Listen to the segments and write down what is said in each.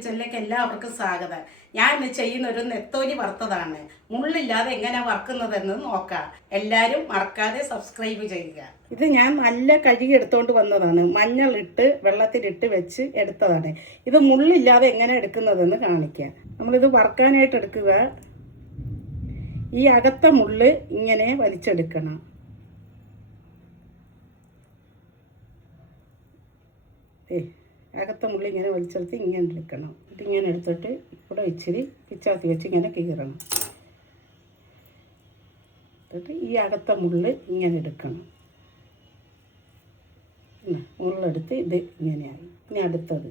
കിച്ചണിലേക്ക് എല്ലാവർക്കും സ്വാഗതം. ഞാൻ ഇന്ന് ചെയ്യുന്ന ഒരു നെത്തോലി വറുത്തതാണ്. മുള്ളില്ലാതെ എങ്ങനെ വറുക്കുന്നതെന്ന് നോക്കാം. എല്ലാവരും മറക്കാതെ സബ്സ്ക്രൈബ് ചെയ്യുക. ഇത് ഞാൻ നല്ല കഴുകി എടുത്തുകൊണ്ട് വന്നതാണ്. മഞ്ഞളിട്ട് വെള്ളത്തിലിട്ട് വെച്ച് എടുത്തതാണ്. ഇത് മുള്ളില്ലാതെ എങ്ങനെ എടുക്കുന്നതെന്ന് കാണിക്കാം. നമ്മളിത് വറുക്കാനായിട്ട് എടുക്കുക. ഈ അകത്ത മുള്ള് ഇങ്ങനെ വലിച്ചെടുക്കണം. അകത്ത മുള്ളി ഇങ്ങനെ വലിച്ചെടുത്ത് ഇങ്ങനെ എടുക്കണം. ഇങ്ങനെ എടുത്തിട്ട് ഇവിടെ ഇച്ചിരി പിച്ചാത്തി വെച്ച് ഇങ്ങനെ കീറണം. എന്നിട്ട് ഈ അകത്ത മുള്ള് ഇങ്ങനെ എടുക്കണം. മുള്ളെടുത്ത് ഇത് ഇങ്ങനെയായി. ഇനി അടുത്തത്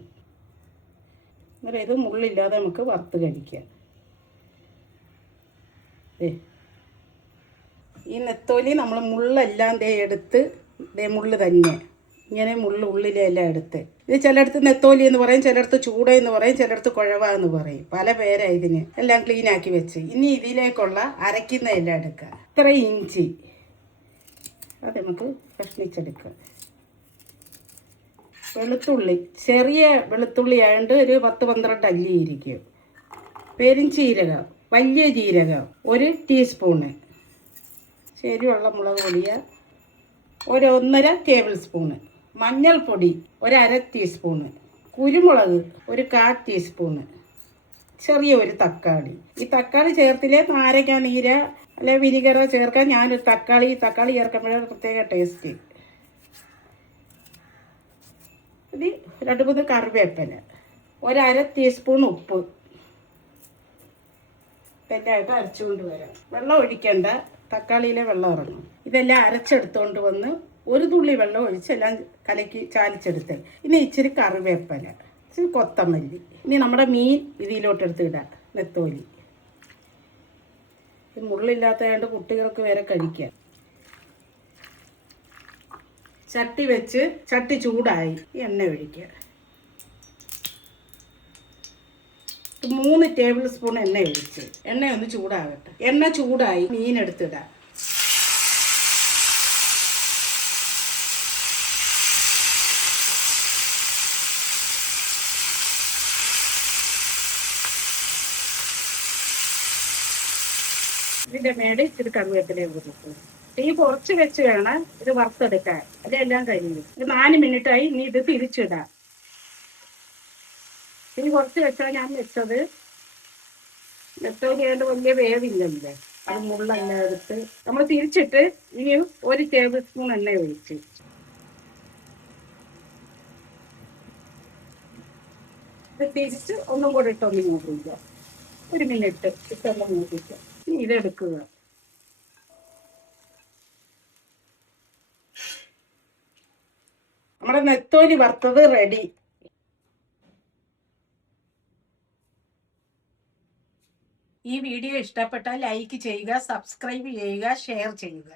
അന്നേരം ഇത് മുള്ളില്ലാതെ നമുക്ക് വറുത്ത് കഴിക്കാം. ഈ നെത്തോലി നമ്മൾ മുള്ളെല്ലാം എടുത്ത് മുള്ള് തന്നെ ഇങ്ങനെ മുള്ള് ഉള്ളിലെല്ലാം എടുത്ത്. ഇത് ചിലയിടത്ത് നെത്തോലി എന്ന് പറയും, ചിലയിടത്ത് ചൂട എന്ന് പറയും, ചിലയിടത്ത് കുഴവ എന്ന് പറയും. പല പേരാണ് ഇതിന്. എല്ലാം ക്ലീൻ ആക്കി വെച്ച് ഇനി ഇതിലേക്കുള്ള അരയ്ക്കുന്ന എല്ലാം എടുക്കുക. ഇത്ര ഇഞ്ചി അത് നമുക്ക് കഷ്ണിച്ചെടുക്കുക. വെളുത്തുള്ളി ചെറിയ വെളുത്തുള്ളി ആയതുകൊണ്ട് ഒരു 10-12 അല്ലി ഇരിക്കും. പെരുംജീരകം, വലിയ ജീരകം 1 ടീസ്പൂണ്, ശരിയുള്ള മുളക് പൊടിയ 1.5 ടേബിൾ സ്പൂണ്, മഞ്ഞൾപ്പൊടി 1/2 ടീസ്പൂണ്, കുരുമുളക് 1/4 ടീസ്പൂണ്, ചെറിയ ഒരു തക്കാളി. ഈ തക്കാളി ചേർത്തില്ലേ നാരങ്ങ നീര് അല്ലെ വിനിഗറോ ചേർക്കാൻ. ഞാനൊരു തക്കാളി ചേർക്കുമ്പോഴേ പ്രത്യേക ടേസ്റ്റ്. ഇത് 2-3 കറിവേപ്പില, 1/2 ടീസ്പൂൺ ഉപ്പ്. ഇതെല്ലാമായിട്ട് അരച്ചുകൊണ്ട് വരാം. വെള്ളം ഒഴിക്കേണ്ട, തക്കാളിയിലെ വെള്ളം ഇറങ്ങും. ഇതെല്ലാം അരച്ചെടുത്തുകൊണ്ട് വന്ന് 1 തുള്ളി വെള്ളം ഒഴിച്ച് എല്ലാം കലക്കി ചാലിച്ചെടുത്ത്. ഇനി ഇച്ചിരി കറിവേപ്പില, ഇച്ചിരി കൊത്തമല്ലി. ഇനി നമ്മുടെ മീൻ ഇതിലോട്ടെടുത്ത് ഇടാം. നെത്തോലി ഇത് മുള്ളില്ലാത്തതുകൊണ്ട് കുട്ടികൾക്ക് വരെ കഴിക്കാം. ചട്ടി വെച്ച് ചട്ടി ചൂടായി എണ്ണ ഒഴിക്കുക. 3 ടേബിൾ സ്പൂൺ എണ്ണ ഒഴിച്ച് എണ്ണ ഒന്ന് ചൂടാകട്ടെ. എണ്ണ ചൂടായി മീൻ എടുത്തിടാം. ഇതിൻ്റെ മേടെ ഇച്ചിരി കറിവേപ്പിലയും കൊടുക്കും. തീ കുറച്ച് വെച്ച് വേണം ഇത് വറുത്തെടുക്കാൻ. അതെല്ലാം കഴിഞ്ഞു. ഇത് 4 മിനിറ്റായി. ഇനി ഇത് തിരിച്ചിടാം. തീ കുറച്ച് വെച്ചാൽ ഞാൻ വെച്ചത്. നെത്തോലി ആയതുകൊണ്ട് വലിയ വേവില്ലല്ലേ, അത് മുള്ളെല്ലാം എടുത്ത് നമ്മൾ തിരിച്ചിട്ട് ഇനി 1 ടേബിൾ സ്പൂൺ എണ്ണ ഒഴിച്ച് ഇത് തിരിച്ച് ഒന്നും കൂടെ ഇട്ടൊന്ന് മൂപ്പിക്കുക. 1 മിനിറ്റ് ഇട്ടൊന്ന് മൂപ്പിക്കുക. ഇനി ഇതെടുക്കുക. നമ്മുടെ നെത്തോലി വറുത്തത് റെഡി. ഈ വീഡിയോ ഇഷ്ടപ്പെട്ടാൽ ലൈക്ക് ചെയ്യുക, സബ്സ്ക്രൈബ് ചെയ്യുക, ഷെയർ ചെയ്യുക.